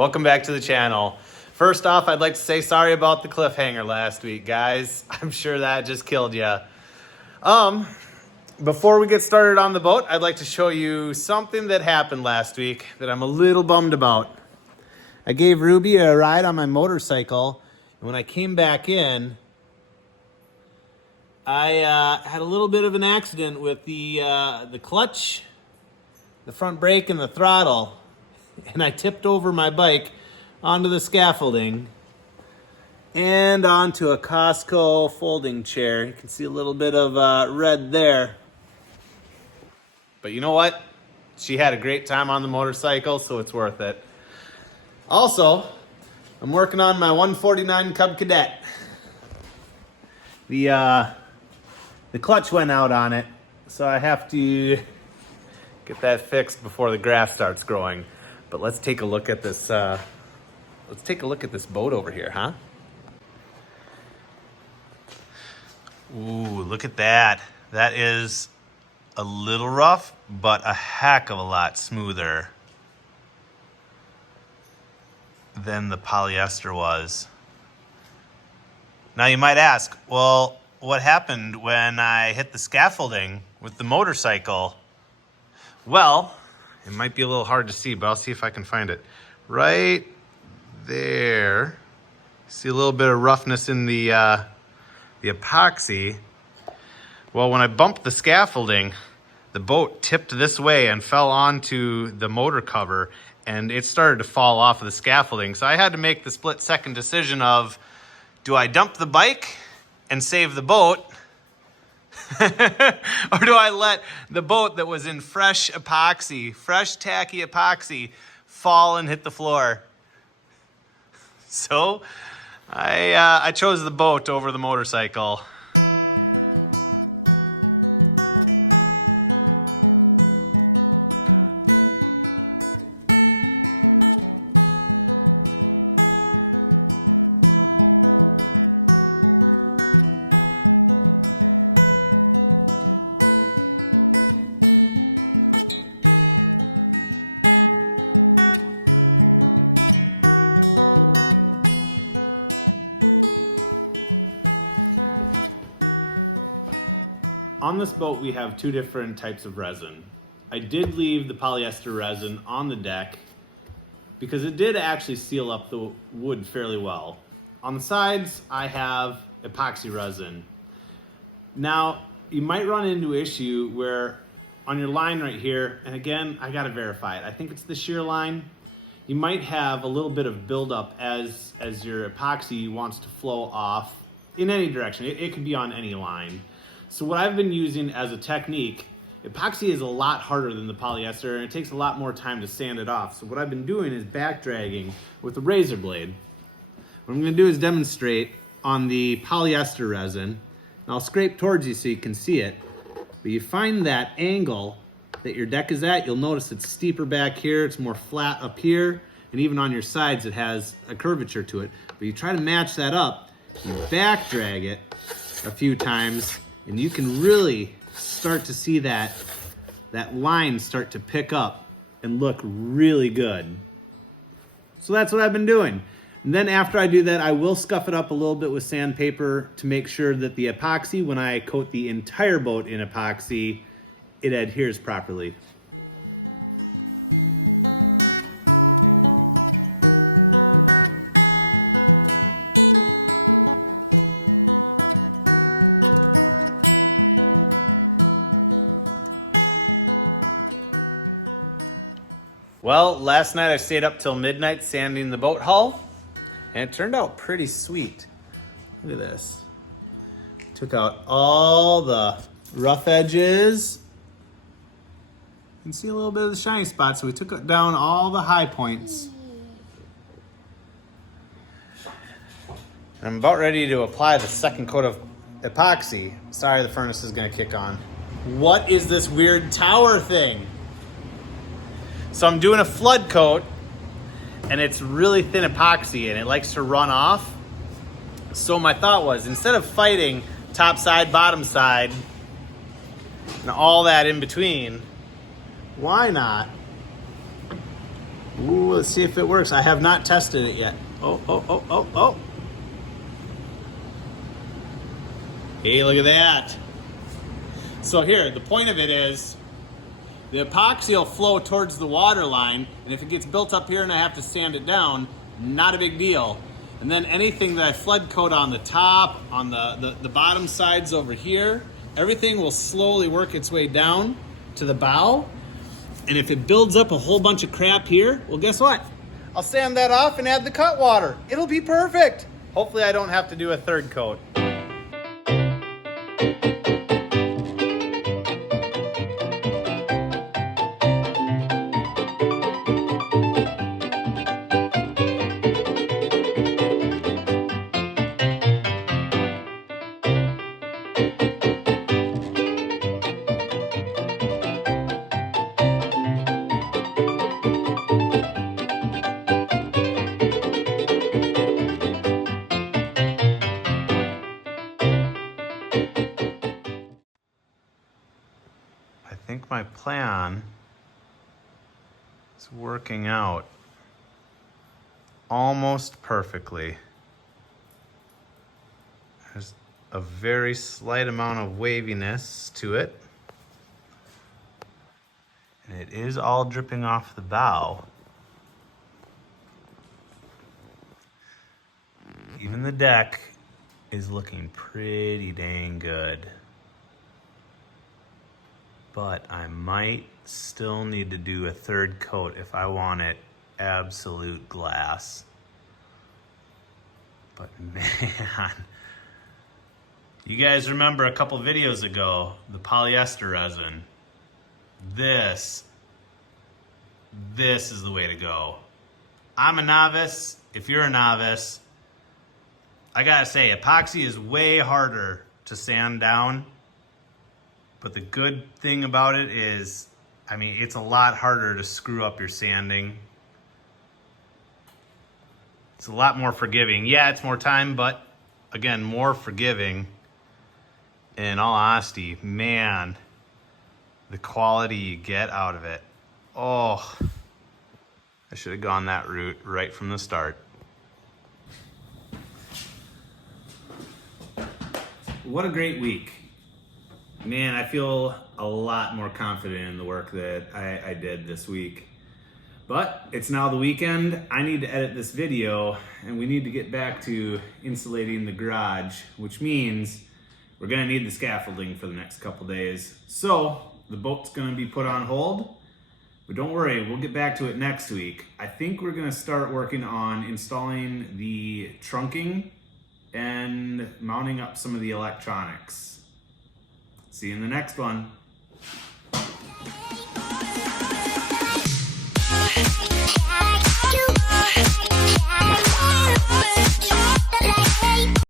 Welcome back to the channel. First off, I'd like to say sorry about the cliffhanger last week, guys. I'm sure that just killed you. Before we get started on the boat, I'd like to show you something that happened last week that I'm a little bummed about. I gave Ruby a ride on my motorcycle, and when I came back in, I had a little bit of an accident with the clutch, the front brake, and the throttle, and I tipped over my bike onto the scaffolding and onto a Costco folding chair. You can see a little bit of red there. But you know what? She had a great time on the motorcycle, so it's worth it. Also, I'm working on my 149 Cub Cadet. The clutch went out on it, so I have to get that fixed before the grass starts growing. But let's take a look at this. Let's take a look at this boat over here, huh? Ooh, look at that. That is a little rough, but a heck of a lot smoother than the polyester was. Now you might ask, well, what happened when I hit the scaffolding with the motorcycle? Well, it might be a little hard to see, but I'll see if I can find it. Right there. See a little bit of roughness in the epoxy. Well, when I bumped the scaffolding, the boat tipped this way and fell onto the motor cover, and it started to fall off of the scaffolding. So I had to make the split-second decision of, do I dump the bike and save the boat? Or do I let the boat that was in fresh epoxy, fresh tacky epoxy, fall and hit the floor? So I chose the boat over the motorcycle. On this boat, we have two different types of resin. I did leave the polyester resin on the deck because it did actually seal up the wood fairly well. On the sides, I have epoxy resin. Now, you might run into an issue where on your line right here, and again, I gotta verify it, I think it's the shear line, you might have a little bit of buildup as your epoxy wants to flow off in any direction. It could be on any line. So what I've been using as a technique, epoxy is a lot harder than the polyester, and it takes a lot more time to sand it off. So what I've been doing is back dragging with a razor blade. What I'm gonna do is demonstrate on the polyester resin, and I'll scrape towards you so you can see it. But you find that angle that your deck is at, you'll notice it's steeper back here, it's more flat up here, and even on your sides it has a curvature to it. But you try to match that up, you back drag it a few times, and you can really start to see that line start to pick up and look really good. So that's what I've been doing. And then after I do that, I will scuff it up a little bit with sandpaper to make sure that the epoxy, when I coat the entire boat in epoxy, it adheres properly. Well, last night I stayed up till midnight sanding the boat hull, and it turned out pretty sweet. Look at this. Took out all the rough edges. You can see a little bit of the shiny spots, so we took down all the high points. I'm about ready to apply the second coat of epoxy. Sorry, the furnace is gonna kick on. What is this weird tower thing? So I'm doing a flood coat, and it's really thin epoxy, and it likes to run off. So my thought was, instead of fighting top side, bottom side, and all that in between, why not Ooh, let's see if it works. I have not tested it yet. Oh. Hey, look at that. So here, the point of it is the epoxy will flow towards the water line, and if it gets built up here and I have to sand it down, not a big deal. And then anything that I flood coat on the top, on the bottom sides over here, everything will slowly work its way down to the bow. And if it builds up a whole bunch of crap here, well, guess what? I'll sand that off and add the cut water. It'll be perfect. Hopefully I don't have to do a third coat. I think my plan is working out almost perfectly. There's a very slight amount of waviness to it. And it is all dripping off the bow. Even the deck is looking pretty dang good. But I might still need to do a third coat if I want it absolute glass. But man, you guys remember a couple videos ago, the polyester resin. This is the way to go. I'm a novice. If you're a novice, I gotta say, epoxy is way harder to sand down. But the good thing about it is, I mean, it's a lot harder to screw up your sanding. It's a lot more forgiving. Yeah, it's more time, but again, more forgiving. In all honesty, man, the quality you get out of it. Oh, I should have gone that route right from the start. What a great week. Man, I feel a lot more confident in the work that I did this week. But it's now the weekend. I need to edit this video, and we need to get back to insulating the garage, which means we're gonna need the scaffolding for the next couple days. So the boat's gonna be put on hold, but don't worry, we'll get back to it next week. I think we're gonna start working on installing the trunking and mounting up some of the electronics. See you in the next one.